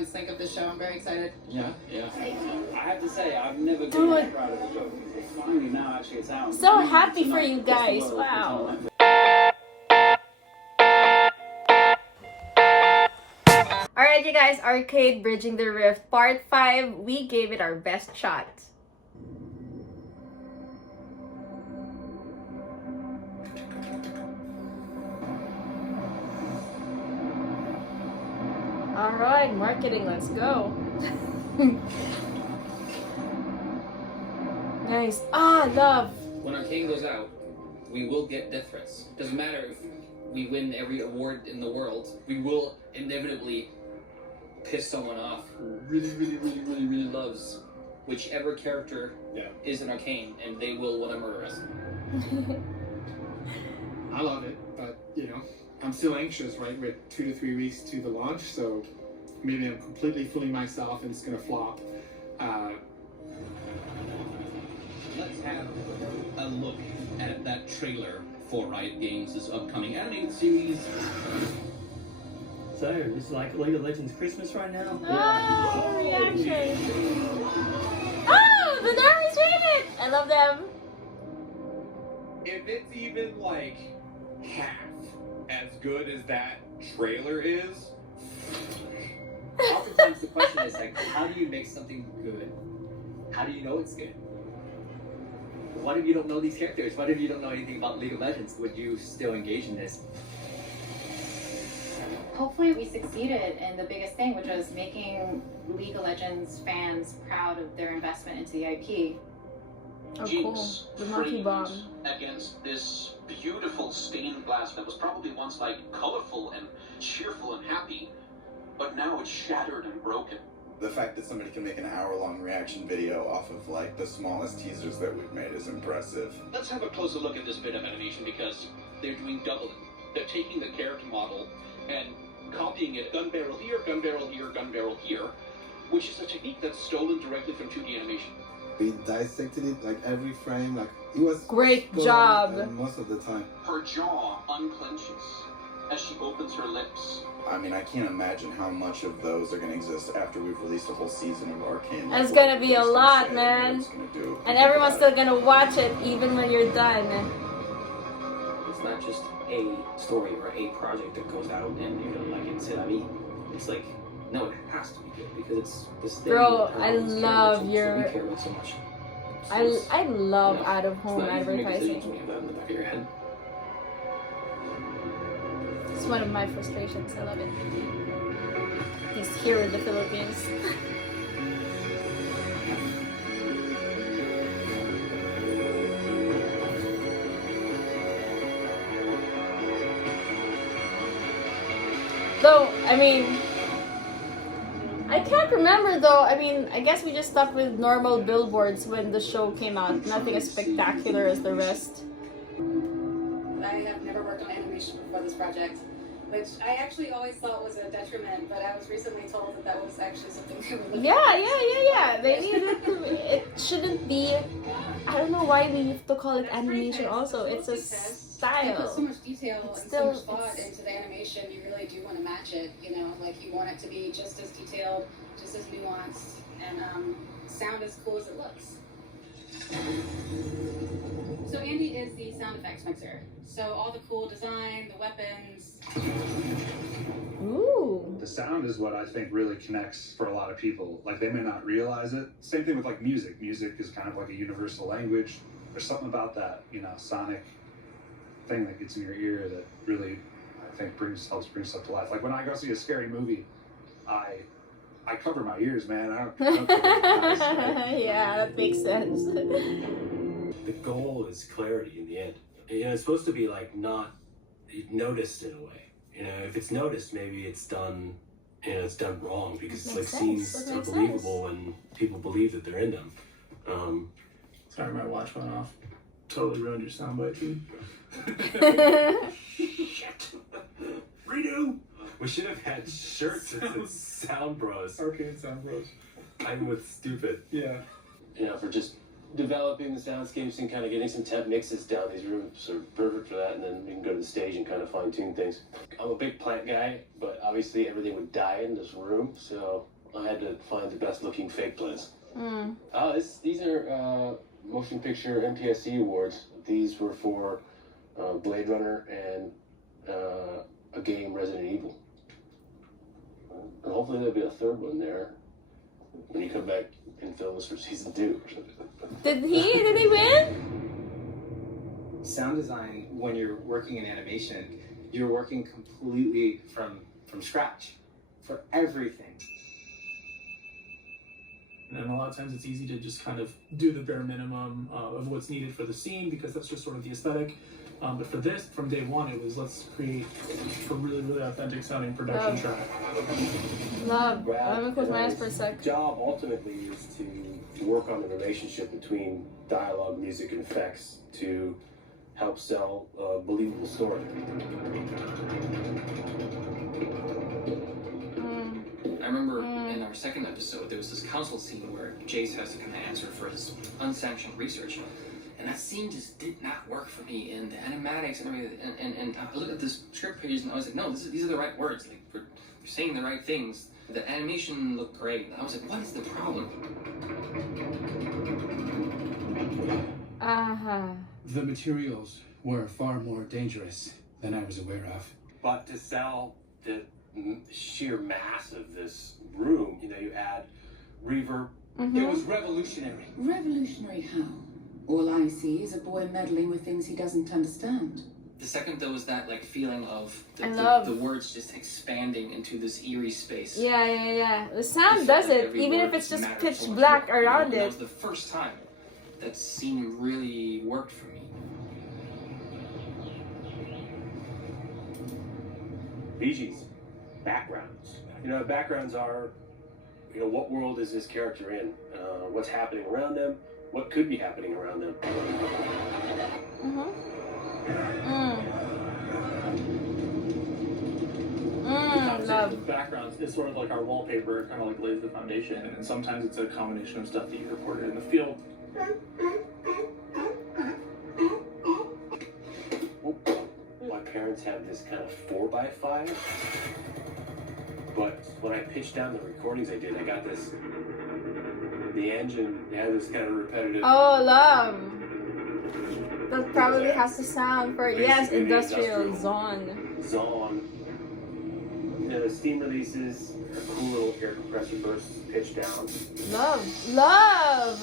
fans think of the show. I'm very excited. Yeah. I have to say, I've never been that proud of the show. Finally, now actually it's out. So happy for you guys. Wow. Alright, you guys, Arcade Bridging the Rift Part 5. We gave it our best shot. Alright, marketing, let's go. Nice. Love. When Arcane goes out, we will get death threats. Doesn't matter if we win every award in the world, we will inevitably piss someone off who really loves whichever character is in Arcane, and they will want to murder us. I love it, but you know, I'm still anxious, right? We're 2 to 3 weeks to the launch, so maybe I'm completely fooling myself and it's gonna flop. Let's have a look at that trailer for Riot Games' upcoming animated series. So, this is like League of Legends Christmas right now? Oh, reaction. Oh, the Darby's favorite! I love them. If it's even like half as good as that trailer is. Oftentimes the question is like, how do you make something good? How do you know it's good? What if you don't know these characters? What if you don't know anything about League of Legends? Would you still engage in this? Hopefully we succeeded in the biggest thing, which was making League of Legends fans proud of their investment into the IP. Oh, cool. The monkey bomb. Against this beautiful stained glass that was probably once like colorful and cheerful and happy, but now it's shattered and broken. The fact that somebody can make an hour-long reaction video off of like the smallest teasers that we've made is impressive. Let's have a closer look at this bit of animation because they're doing doubling. They're taking the character model and copying it, gun barrel here, gun barrel here, gun barrel here, which is a technique that's stolen directly from 2D animation. We dissected it like every frame, like it was great job most of the time. Her jaw unclenches as she opens her lips. I mean, I can't imagine how much of those are going to exist after we've released a whole season of Arcane. It's going to be a lot, man. And everyone's still going to watch it even when you're done. It's not just a story or a project that goes out and you don't like it, c'est la vie. It's like, no, it has to be good because it's this thing. Bro, I love your... We care about so much. I love out-of-home advertising. It's one of my frustrations. I love it. At least here in the Philippines. Though, I mean, I can't remember though. I mean, I guess we just stuck with normal billboards when the show came out. Nothing as spectacular as the rest. I have never worked on animation before this project, which I actually always thought was a detriment, but I was recently told that that was actually something they were looking Yeah. They needed to, it shouldn't be, I don't know why we have to call it animation also. It's a style. You put so much detail and so much thought into the animation, you really do want to match it, you know, like you want it to be just as detailed, just as nuanced, and sound as cool as it looks. So Andy is the sound effects mixer. So all the cool design, the weapons. Ooh. The sound is what I think really connects for a lot of people. Like they may not realize it. Same thing with like music. Music is kind of like a universal language. There's something about that, you know, sonic thing that gets in your ear that really, I think, helps bring stuff to life. Like when I go see a scary movie, I cover my ears, man. I don't Yeah, that makes sense. The goal is clarity in the end. You know, it's supposed to be like not noticed in a way. You know, if it's noticed, maybe it's done, you know, it's done wrong because it's like scenes are believable and people believe that they're in them. Sorry, my watch went off. Totally ruined your soundbite, dude. Shit. Redo. We should have had shirts that said Sound Bros. Arcane Sound Bros. I'm with stupid. Yeah. You know, for just developing the soundscapes and kind of getting some temp mixes down. These rooms are perfect for that, and then we can go to the stage and kind of fine tune things. I'm a big plant guy, but obviously everything would die in this room, so I had to find the best looking fake plants. These are motion picture MPSC awards. These were for Blade Runner and a game, Resident Evil. And hopefully there'll be a third one there when you come back and film this for season 2 or something. Did he win? Sound design, when you're working in animation, you're working completely from scratch for everything. And a lot of times it's easy to just kind of do the bare minimum of what's needed for the scene because that's just sort of the aesthetic. But for this, from day one, it was let's create a really, really authentic sounding production track. Love. Let me close my eyes for a sec. Job ultimately is to work on the relationship between dialogue, music, and effects to help sell a believable story. I remember in our second episode, there was this council scene where Jace has to kind of answer for his unsanctioned research. And that scene just did not work for me, and the animatics and everything. And I looked at this script page and I was like, no, these are the right words. Like we're saying the right things. The animation looked great. And I was like, what is the problem? The materials were far more dangerous than I was aware of. But to sell the sheer mass of this room, you add reverb. It was revolutionary. Revolutionary how? All I see is a boy meddling with things he doesn't understand. The second, there was that like feeling of the words just expanding into this eerie space. Yeah. The sound does it, even if it's just pitch black around it. That was the first time that scene really worked for me. BG's backgrounds. Backgrounds are, what world is this character in? What's happening around them? What could be happening around them? The backgrounds is sort of like our wallpaper, kind of like lays the foundation, and sometimes it's a combination of stuff that you recorded in the field. My parents have this kind of 4x5, but when I pitched down the recordings I did, I got this. The engine had this kind of repetitive. Oh, love. That probably has to sound for industrial zone. The steam releases, cool little air compressor bursts pitched down. Love.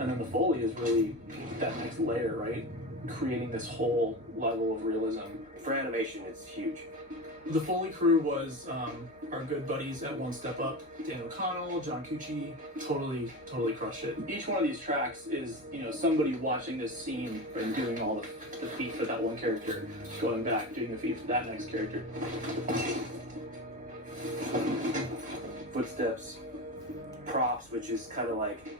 And then the Foley is really that next layer, right? Creating this whole level of realism. For animation, it's huge. The Foley crew was our good buddies at One Step Up. Dan O'Connell, John Cucci, totally crushed it. Each one of these tracks is, somebody watching this scene and doing all the feet for that one character, going back, doing the feet for that next character. Footsteps, props, which is kind of like,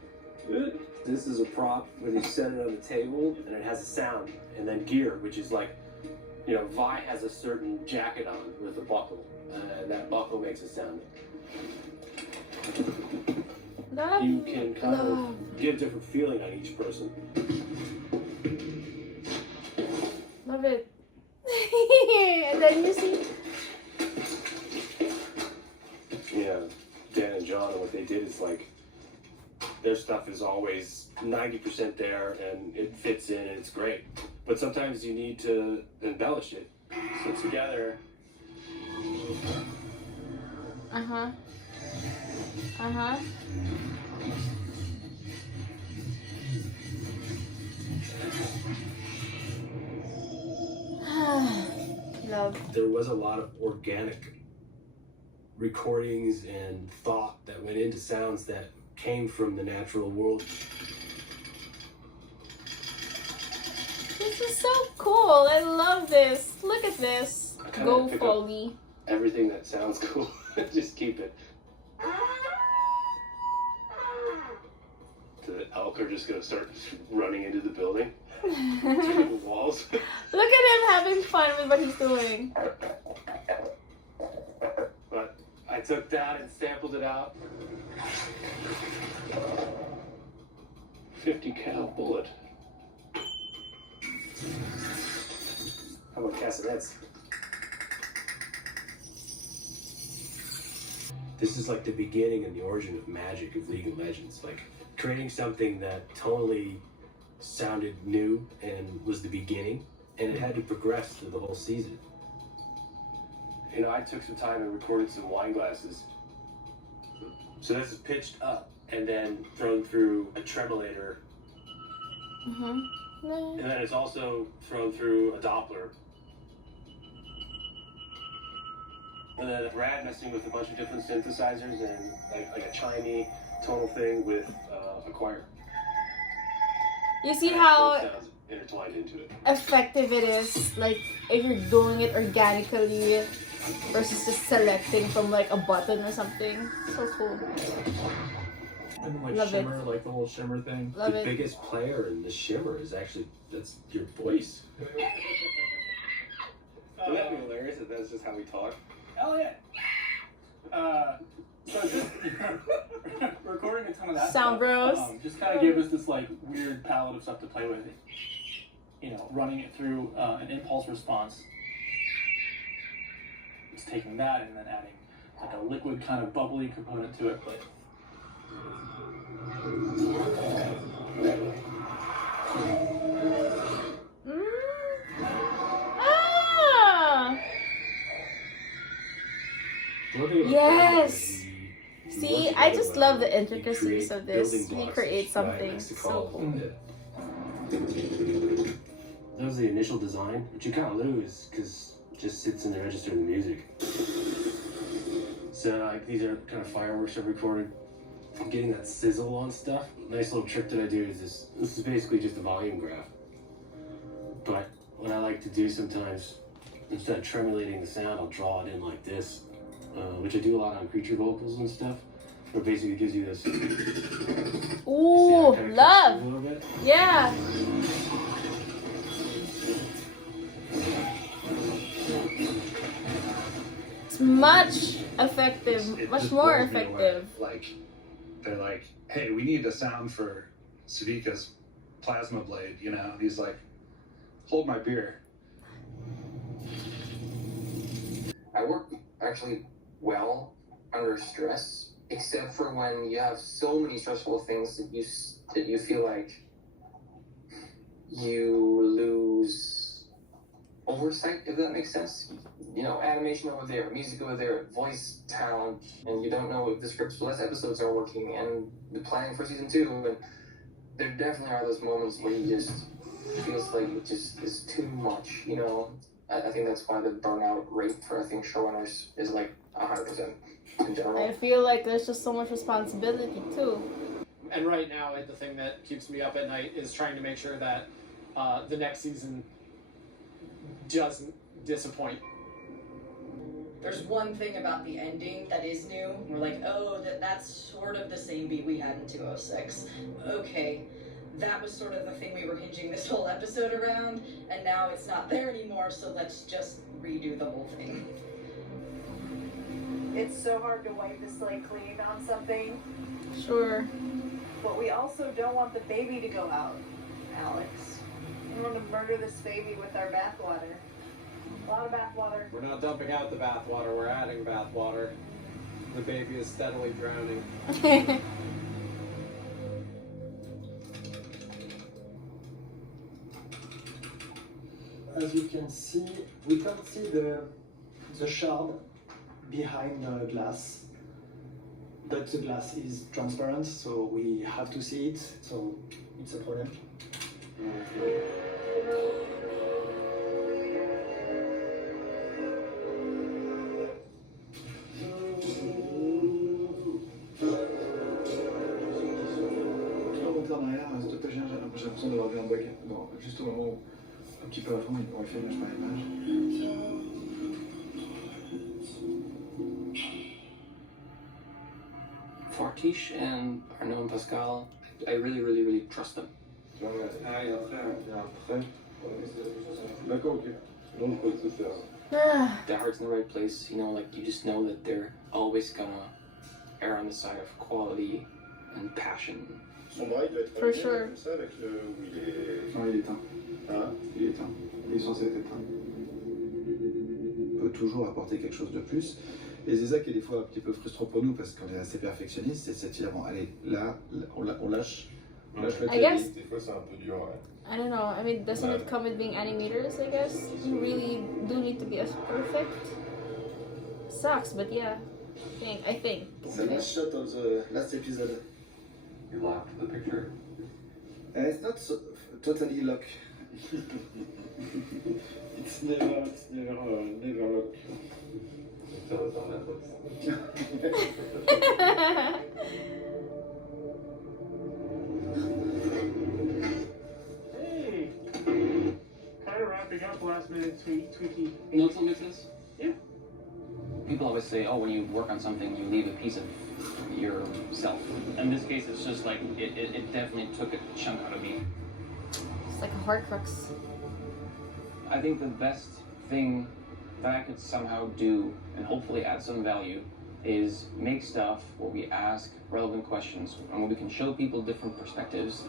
this is a prop when you set it on the table and it has a sound. And then gear, which is like, Vi has a certain jacket on with a buckle, and that buckle makes a sound. You can kind of get a different feeling on each person. Love it. And then you see. Dan and John, and what they did is like, their stuff is always 90% there, and it fits in, and it's great. But sometimes you need to embellish it. So together. Love. There was a lot of organic recordings and thought that went into sounds that came from the natural world. This is so cool. I love this. Look at this. Go Foley. Everything that sounds cool. Just keep it. The elk are just gonna start running into the building. Through the walls. Look at him having fun with what he's doing. took that and sampled it out. 50 cal bullet. How about castanets? This is like the beginning and the origin of magic of League of Legends. Like creating something that totally sounded new and was the beginning, and it had to progress through the whole season. You know, I took some time and recorded some wine glasses. So this is pitched up and then thrown through a tremolator. And then it's also thrown through a Doppler. And then Brad messing with a bunch of different synthesizers and like a chimey tonal thing with a choir. You see And how both sounds intertwined into it. effective it is, like if you're doing it organically versus just selecting from like a button or something. So cool. And like Love shimmer, it. like the whole shimmer thing. Love The it. biggest player in the shimmer is actually, that's your voice. Wouldn't that be hilarious if that's just how we talk? Hell yeah! So just recording a ton of that Sound stuff, bros. Just kind of gave us this like weird palette of stuff to play with. You know, running it through an impulse response. It's taking that and then adding like a liquid kind of bubbly component to it, but. Ah! Yes! See, I just love the intricacies of this. He creates something so cool. That was the initial design, which you can't lose because it just sits in the register of the music. So like these are kind of fireworks I've recorded. I'm getting that sizzle on stuff. Nice little trick that I do is this is basically just a volume graph. But what I like to do sometimes, instead of tremulating the sound, I'll draw it in like this, which I do a lot on creature vocals and stuff. Where it basically gives you this. Ooh, kinda love! a little bit. Yeah! It's much effective, much more effective. Like, they're like, hey, we need a sound for Savika's plasma blade, you know? He's like, hold my beer. I work actually well under stress, except for when you have so many stressful things that you feel like you lose oversight, if that makes sense. You know, animation over there, music over there, voice talent, and you don't know if the scripts for less episodes are working, and the planning for season 2, and there definitely are those moments where you just feels like it just is too much, you know. I think that's why the burnout rate for, I think, showrunners is like 100% in general. I feel like there's just so much responsibility too. And right now, the thing that keeps me up at night is trying to make sure that the next season doesn't disappoint. There's one thing about the ending that is new. We're like, oh, that's sort of the same beat we had in 206. Okay, that was sort of the thing we were hinging this whole episode around, and now it's not there anymore, so let's just redo the whole thing. It's so hard to wipe the slate clean on something. Sure. But we also don't want the baby to go out, Alex. We want to murder this baby with our bathwater. A lot of bathwater. We're not dumping out the bathwater, we're adding bathwater. The baby is steadily drowning. As you can see, we can't see the shard behind the glass, but the glass is transparent, so we have to see it, so it's a problem. En arrière, stoppage, j'ai l'impression d'avoir vu un bug. Bon, juste au moment où, un petit peu avant, on fait image par image. Fortiche and Arnaud and Pascal, I really trust them. Ah, et après, il y a un prêt. D'accord, ok. Their heart's in the right place, you know, like you just know that they're always gonna err on the side of quality and passion. For sure. Non, il est éteint. Il est éteint. Il est censé être éteint. On peut toujours apporter quelque chose de plus. Et c'est ça qui est des fois un petit peu frustrant pour nous parce qu'on est assez perfectionniste, c'est de se dire bon allez là on lâche le I guess. des fois c'est un peu dur. Ouais. I don't know. I mean, doesn't it come with being animators? I guess you really do need to be as perfect. Sucks, but yeah. I think. It's a nice shot of the last episode. You laughed at the picture. It's not so, totally lock. It's never lock. Until it's on Netflix. Hey! Kind of wrapping up last minute tweaky. No, it makes sense. Yeah. People always say, oh, when you work on something, you leave a piece of yourself. In this case, it's just like, it definitely took a chunk out of me. It's like a Horcrux. I think the best thing that I could somehow do, and hopefully add some value, is make stuff where we ask relevant questions, and where we can show people different perspectives.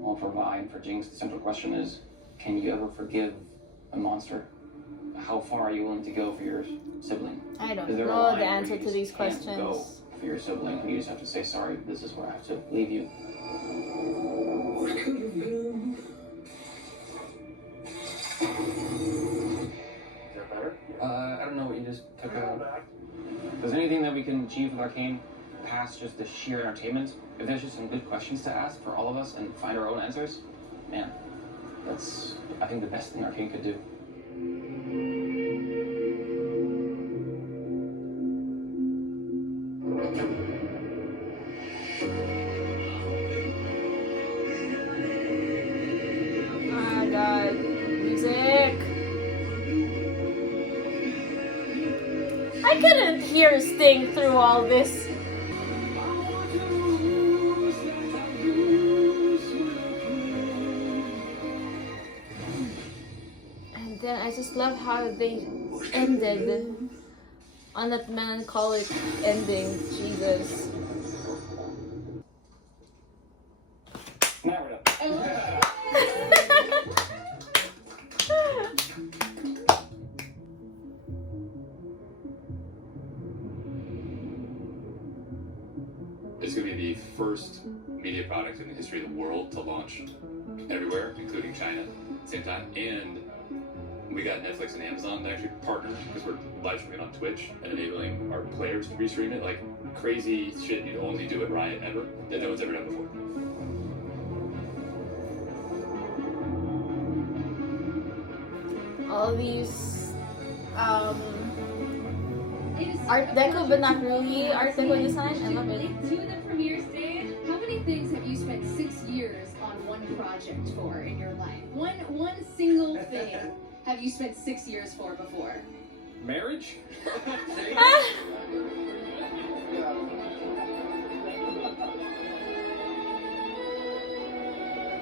Well, for Vi and for Jinx, the central question is, can you ever forgive a monster? How far are you willing to go for your sibling? I don't Is there a know line the where answer you to just these can't questions. go for your sibling, and you just have to say, sorry, this is where I have to leave you. Is that better? I don't know what you just took out. If there's anything that we can achieve with Arcane past just the sheer entertainment, if there's just some good questions to ask for all of us and find our own answers, man, that's, I think, the best thing Arcane could do. Oh my god. Music. I couldn't hear Sting through all this. And then I just love how they ended on that melancholic ending. Jesus. Now we're done. It's going to be the first media product in the history of the world to launch everywhere, including China, at the same time. And we got Netflix and Amazon to actually partner because we're live streaming on Twitch and enabling our players to restream it. Like crazy shit you'd only do at Riot ever, that no one's ever done before. All these Art Deco, but not really Art Deco design. I love it. To the premiere stage, how many things have you spent 6 years on one project for in your life? One single thing have you spent 6 years for before? Marriage?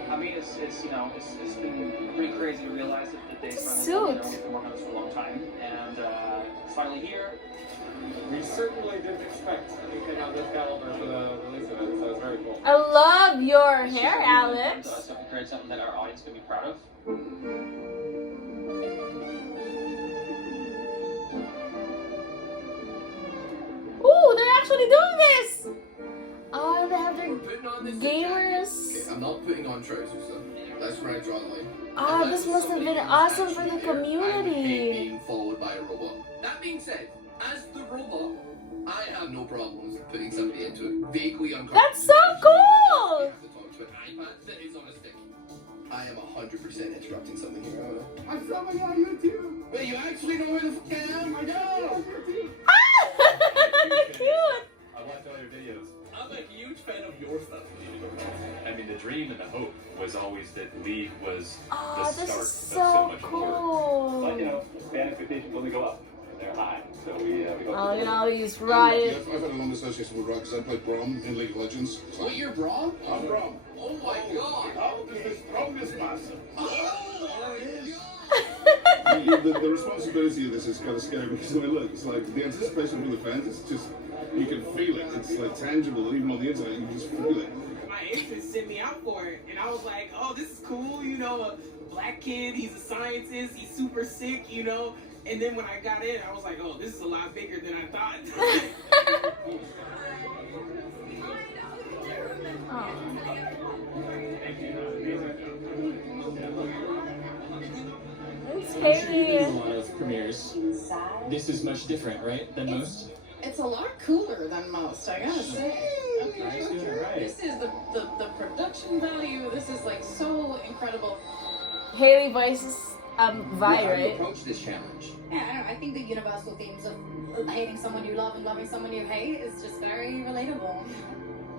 I mean, it's you know, it's been pretty crazy to realize that they finally, we've been working on this for a long time, and it's finally here. We certainly didn't expect anything on this caliber for the release of it, so it's very cool. I love your hair, Alex. So we created something that our audience can be proud of. Ooh, they're actually doing this! Oh, they have their gamers. Okay, I'm not putting on trousers though. That's where I draw the line. Oh, this must have been awesome for the I hate community. being followed by a robot. That being said, as the robot, I have no problems putting somebody into it. Vaguely uncomfortable. That's so cool! To an iPad that is on a stick. I am 100% interrupting something here. I'm filming on YouTube. Wait, you actually know where the fuck I am? I know. Cute. I watched all your videos. I'm a huge fan of your stuff. I mean, the dream and the hope was always that League was the Oh, this start is of so so much cool. more. But you know, fan expectations only go up from there. high. So we hope Oh, to you know, he's Yeah, Riot. I've had a long association with Riot because I played Braum in League of Legends. What, you're Braum? I'm Braum. Oh my god! How is the strongest person? Oh, there it is! The responsibility of this is kind of scary because I mean, look, it's like the anticipation from the fans. It's just you can feel it. It's like tangible, even on the internet. You can just feel it. My agent sent me out for it, and I was like, "Oh, this is cool." You know, a black kid. He's a scientist. He's super sick. You know. And then when I got in, I was like, "Oh, this is a lot bigger than I thought." It's I'm sure you've Haley. been to a lot of premieres. This is much different, right, than most? It's a lot cooler than most, I gotta say. Nice, doing it right. This is the production value. This is like so incredible. Haley voices Vi, How do you right? approach this challenge? Yeah, I don't know. I think the universal themes of hating someone you love and loving someone you hate is just very relatable.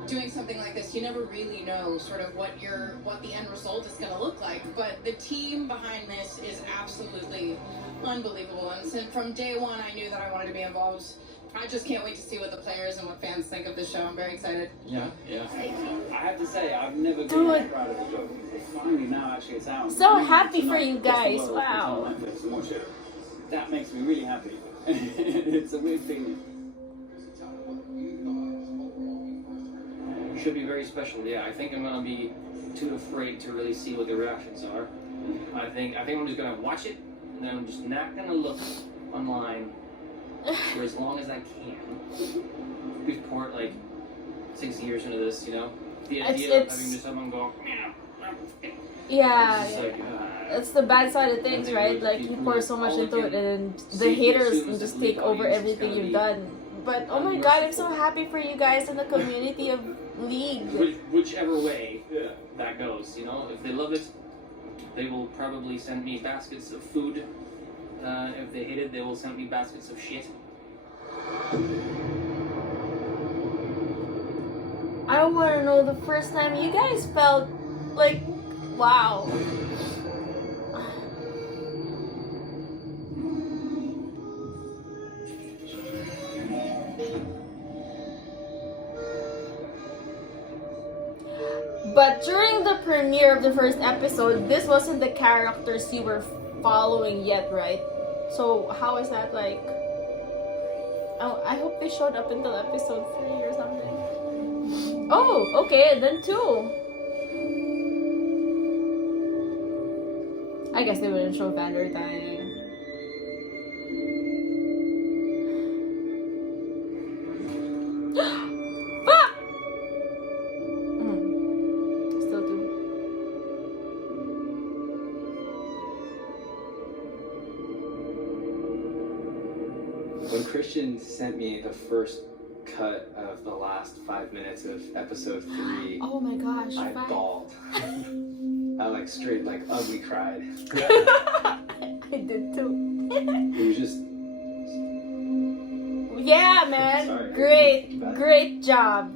Doing something like this, you never really know sort of what the end result is going to look like. But the team behind this is absolutely unbelievable. And since from day one, I knew that I wanted to be involved. I just can't wait to see what the players and what fans think of this show. I'm very excited. Yeah, yeah. I have to say, I've never been Dude. that proud of the show. Finally, now actually it's out. So happy for you Across the guys. world, Wow. it's on Netflix to watch it. That makes me really happy. It's a weird feeling. Should be very special. Yeah, I think I'm gonna be too afraid to really see what the reactions are. I think I'm just gonna watch it, and then I'm just not gonna look online for as long as I can. We've poured like 6 years into this, you know. The idea of having just someone go, Yeah, it's just yeah. like, That's the bad side of things, right? Like you pour so much into it, and the haters can just take over everything you've done. But oh my god, I'm so happy for you guys in the community of League. whichever way that goes, you know. If they love it, they will probably send me baskets of food. If they hate it, they will send me baskets of shit. I want to know the first time you guys felt like, wow. But during the premiere of the first episode, this wasn't the characters you were following yet, right? So how is that like? Oh, I hope they showed up until episode 3 or something. Oh, okay, then 2. I guess they wouldn't show Vander dying. Fuck! Still 2. When Christian sent me the first cut of the last 5 minutes of episode 3, Oh my gosh, I fine. bawled. I like straight like ugly cried. I did too. It was just Yeah, man. Sorry. Great job.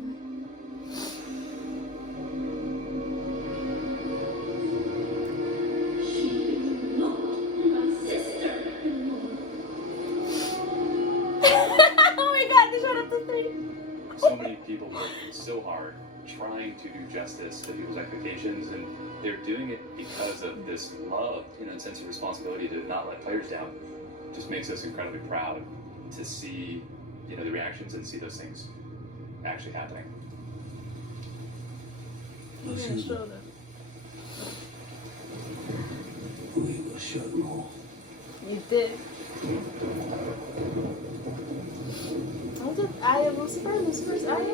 Oh my god, they showed up the thing. So many people working so hard trying to do justice to people's expectations, and they're doing it because of this love, and sense of responsibility to not let players down. Just makes us incredibly proud to see, the reactions and see those things actually happening. Yeah, show them. We will show more. You did. Was it Aya Lucifer? Lucifer's Aya?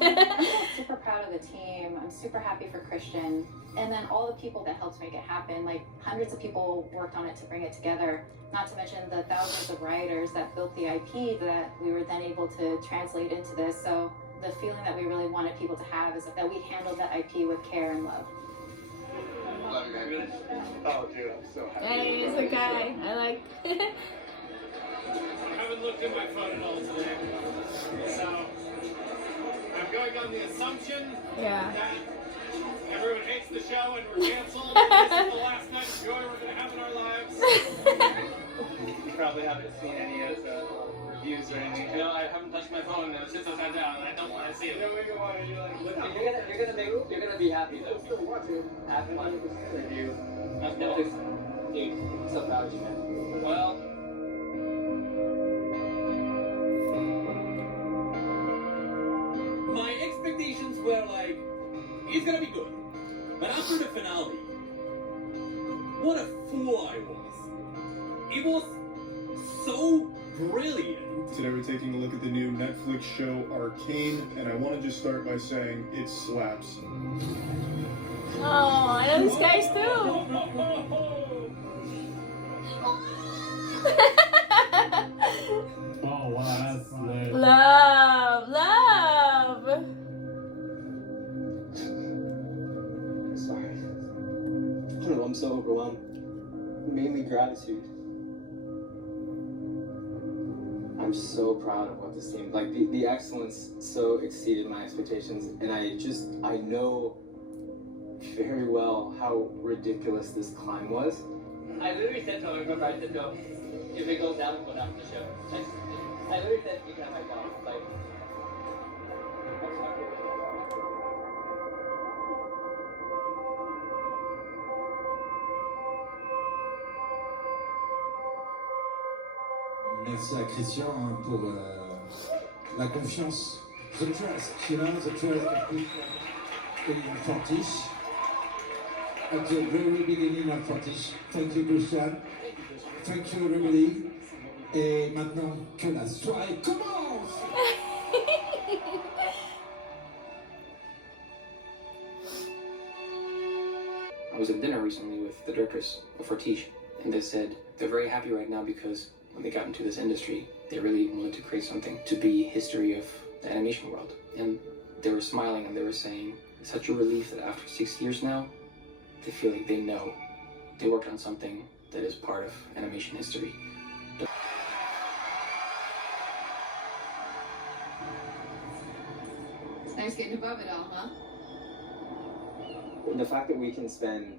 I'm super proud of the team. I'm super happy for Christian. And then all the people that helped make it happen. Like hundreds of people worked on it to bring it together. Not to mention the thousands of writers that built the IP that we were then able to translate into this. So the feeling that we really wanted people to have is that we handled that IP with care and love. Oh, dude, I'm so happy. Hey, he's a guy. I like. I haven't looked at my phone at all today. So, I'm going on the assumption that everyone hates the show and we're canceled. And this is the last night of joy we're going to have in our lives. You probably haven't seen any of the reviews or anything. You know, I haven't touched my phone since I sat down, and I don't want to see it. You're gonna be happy though. Have fun review. Netflix, dude, so proud of you, man. Well. My expectations were like, it's gonna be good. But after the finale, what a fool I was. It was so brilliant. Today we're taking a look at the new Netflix show Arcane, and I want to just start by saying it slaps. Oh, I know these guys too. Oh wow, that's lit. Love. Sorry. I don't know, I'm so overwhelmed. Mainly gratitude. I'm so proud of what this team, like the excellence so exceeded my expectations, and I know very well how ridiculous this climb was. I literally said to him, I said to him, if it goes down, we'll go down the show. I literally said, you can have my dog. Like, Merci à Christian pour la confiance. The trust, you know, the trust that we put in Fortiche. At the very beginning of Fortiche. Thank you, Christian. Thank you, everybody. Et maintenant que la soirée commence! I was at dinner recently with the directors of Fortiche, and they said they're very happy right now because when they got into this industry, they really wanted to create something to be history of the animation world. And they were smiling and they were saying, it's such a relief that after 6 years now, they feel like they know they worked on something that is part of animation history. It's nice getting above it all, huh? The fact that we can spend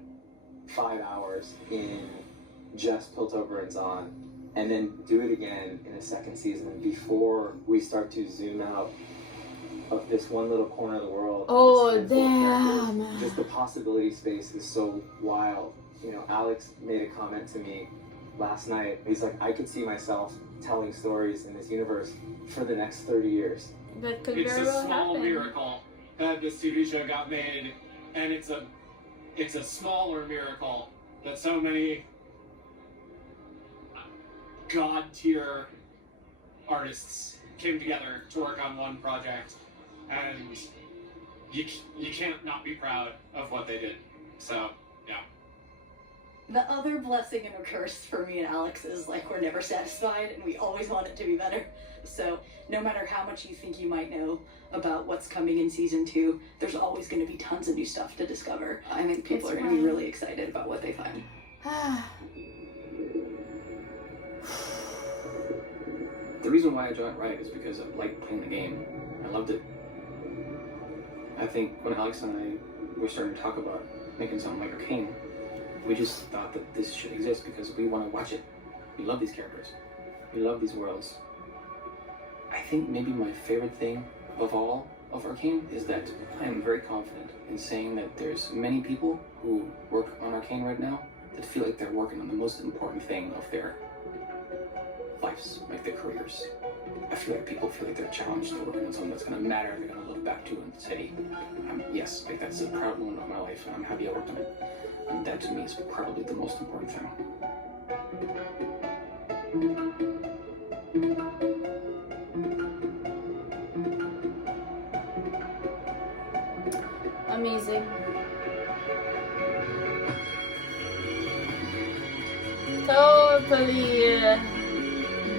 5 hours in just Piltover and Zon, and then do it again in a second season before we start to zoom out of this one little corner of the world. Oh, damn. Just the possibility space is so wild. You know, Alex made a comment to me last night. He's like, I could see myself telling stories in this universe for the next 30 years. That could It's very a well small happen. miracle that this TV show got made, and it's a smaller miracle that so many god tier artists came together to work on one project, and you can't not be proud of what they did. So yeah. The other blessing and a curse for me and Alex is like we're never satisfied and we always want it to be better. So no matter how much you think you might know about what's coming in season 2, there's always going to be tons of new stuff to discover. I think people are going to be really excited about what they find. The reason why I joined Riot is because I liked playing the game. I loved it. I think when Alex and I were starting to talk about making something like Arcane, we just thought that this should exist because we want to watch it. We love these characters. We love these worlds. I think maybe my favorite thing of all of Arcane is that I am very confident in saying that there's many people who work on Arcane right now that feel like they're working on the most important thing of their lives, like their careers. I feel like people feel like they're challenged to work on something that's going to matter and they're going to look back to and say, yes, like that's a proud moment of my life and I'm happy I worked on it. And that to me is probably the most important thing. Amazing. Totally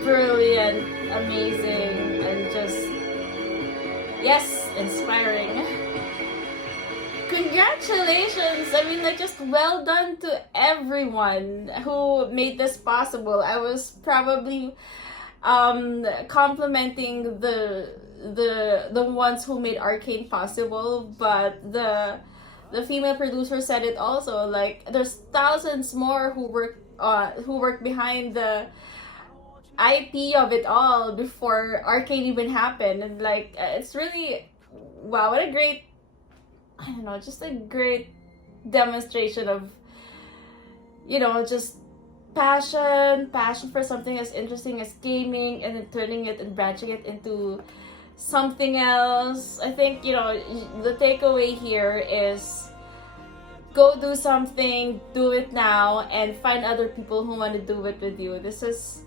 brilliant, amazing, and just, yes, inspiring. Congratulations! I mean, like, just well done to everyone who made this possible. I was probably complimenting the ones who made Arcane possible, but the female producer said it also, like there's thousands more who work behind the IP of it all before Arcane even happened, and like it's really, wow, what a great, I don't know, just a great demonstration of, you know, just passion for something as interesting as gaming, and then turning it and branching it into something else. I think, you know, the takeaway here is go do something, do it now, and find other people who want to do it with you. This was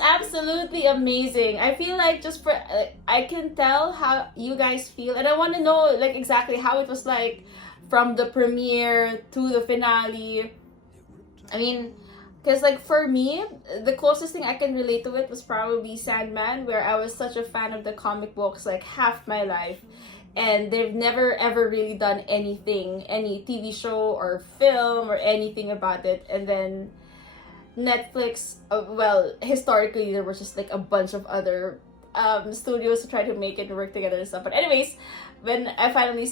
absolutely amazing. I feel like just for I can tell how you guys feel, and I want to know like exactly how it was like from the premiere to the finale. I mean, because like for me, the closest thing I can relate to it was probably Sandman, where I was such a fan of the comic books like half my life, and they've never ever really done anything, any TV show or film or anything about it. And then Netflix, well, historically there was just like a bunch of other studios to try to make it work together and stuff. But anyways, when I finally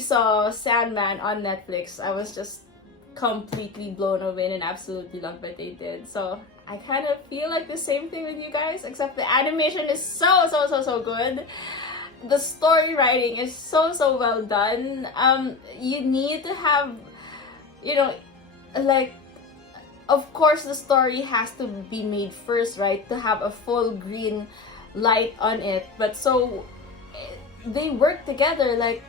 saw Sandman on Netflix, I was just completely blown away and absolutely loved what they did. So I kind of feel like the same thing with you guys, except the animation is so good. The story writing is so well done. You need to have, you know, like, of course the story has to be made first, right, to have a full green light on it. But so they work together. Like,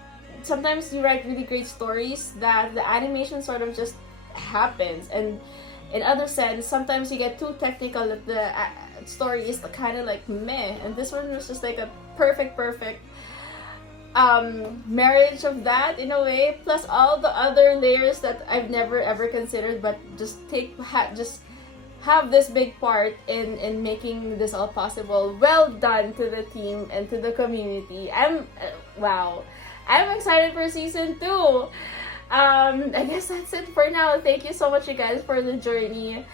sometimes you write really great stories that the animation sort of just happens, and in other sense sometimes you get too technical that the story is kind of like meh, and this one was just like a perfect marriage of that in a way, plus all the other layers that I've never ever considered, but just have this big part in making this all possible. Well done to the team and to the community. I'm excited for season 2. I guess that's it for now. Thank you so much, you guys, for the journey.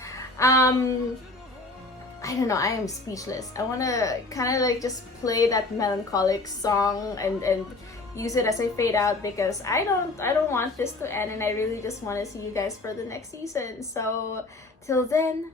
I don't know, I am speechless. I want to kind of like just play that melancholic song and use it as I fade out, because I don't want this to end, and I really just want to see you guys for the next season. So till then,